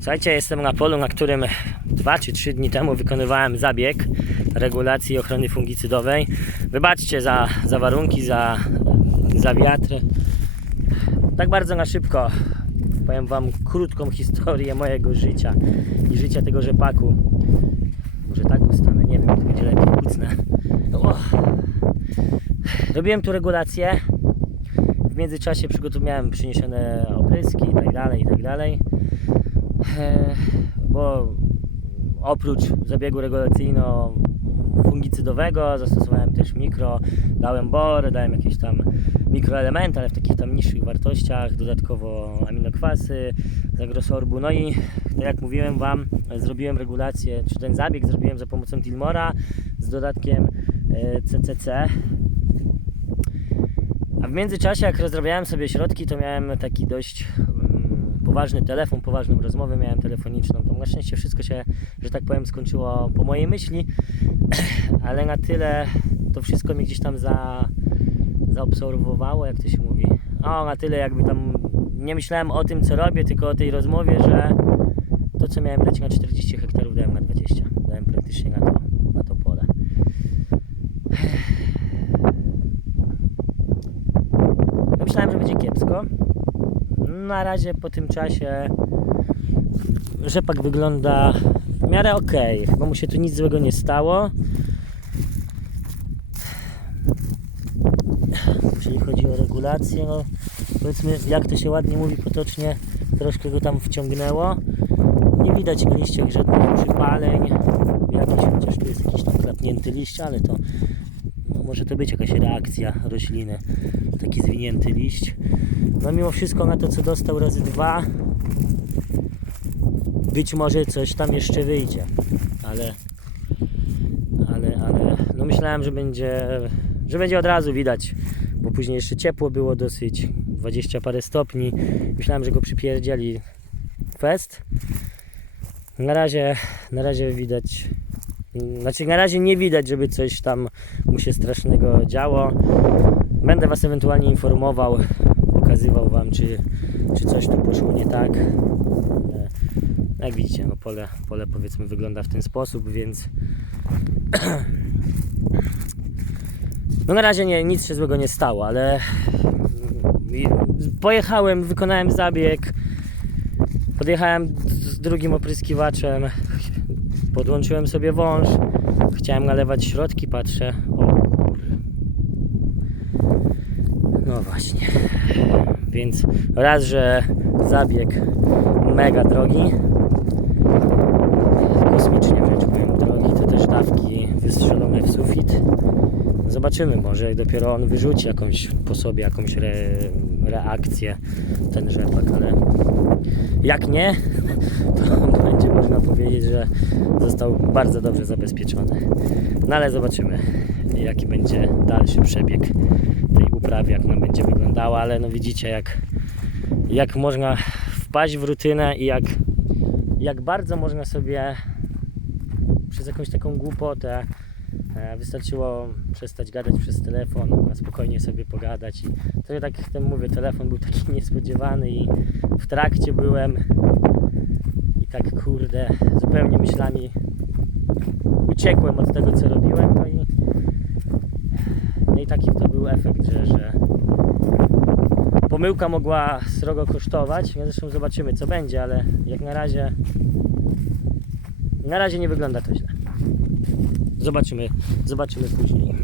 Słuchajcie, jestem na polu, na którym dwa czy trzy dni temu wykonywałem zabieg regulacji ochrony fungicydowej. Wybaczcie za, za warunki, za, za wiatr. Tak bardzo na szybko powiem Wam krótką historię mojego życia i życia tego rzepaku. Może tak ustanę, nie wiem, to będzie lepiej kucnę. Robiłem tu regulację. W międzyczasie przygotowałem przyniesione opryski i tak dalej, i tak dalej. E, Bo oprócz zabiegu regulacyjno-fungicydowego zastosowałem też mikro, dałem bor, dałem jakieś tam mikroelementy, ale w takich tam niższych wartościach, dodatkowo aminokwasy z agrosorbu. No i tak jak mówiłem Wam, zrobiłem regulację, czy ten zabieg zrobiłem za pomocą Tilmora z dodatkiem e, CCC. A w międzyczasie, jak rozrabiałem sobie środki, to miałem taki dość poważny telefon, poważną rozmowę miałem telefoniczną. To na szczęście wszystko się, że tak powiem, skończyło po mojej myśli, ale na tyle to wszystko mnie gdzieś tam za, zaobserwowało, jak to się mówi. O, na tyle jakby tam nie myślałem o tym, co robię, tylko o tej rozmowie, że to, co miałem dać na 40 hektarów, dałem na 20. Dałem praktycznie na to, na to pole. Myślałem, że będzie kiepsko. Na razie po tym czasie rzepak wygląda w miarę ok. Chyba mu się tu nic złego nie stało. Jeżeli chodzi o regulację, no powiedzmy, jak to się ładnie mówi potocznie, troszkę go tam wciągnęło. Nie widać na liściach żadnych przypaleń. Jakiś, chociaż tu jest jakiś tam klapnięty liść, ale to no, może to być jakaś reakcja rośliny. Taki zwinięty liść. No mimo wszystko na to co dostał razy dwa być może coś tam jeszcze wyjdzie. Ale ale, ale no myślałem, że będzie że będzie od razu widać, bo później jeszcze ciepło było dosyć, 20 parę stopni. Myślałem, że go przypierdzieli fest. Na razie, na razie widać, znaczy na razie nie widać, żeby coś tam mu się strasznego działo. Będę Was ewentualnie informował, pokazywał Wam, czy, czy coś tu poszło nie tak. Ale Jak widzicie, no pole, pole powiedzmy wygląda w ten sposób, więc no na razie nie, nic się złego nie stało, ale pojechałem, wykonałem zabieg, podjechałem z drugim opryskiwaczem, podłączyłem sobie wąż, chciałem nalewać środki, patrzę, o kur... No właśnie, więc raz, że zabieg mega drogi, kosmicznie wręcz powiem drogi, to też dawki wystrzelone w sufit. Zobaczymy, może dopiero on wyrzuci jakąś po sobie jakąś re, reakcję ten rzepak, ale jak nie, to będzie można powiedzieć, że został bardzo dobrze zabezpieczony. No ale zobaczymy, jaki będzie dalszy przebieg tej uprawy, jak ona będzie wyglądała, ale no widzicie jak, jak można wpaść w rutynę i jak, jak bardzo można sobie przez jakąś taką głupotę E, Wystarczyło przestać gadać przez telefon, spokojnie sobie pogadać. I to ja tak ten mówię, telefon był taki niespodziewany i w trakcie byłem i tak kurde, zupełnie myślami uciekłem od tego co robiłem. No i, no i taki to był efekt, że, że pomyłka mogła srogo kosztować. Ja zresztą zobaczymy co będzie, ale jak na razie na razie nie wygląda to źle. Zobaczymy, zobaczymy później.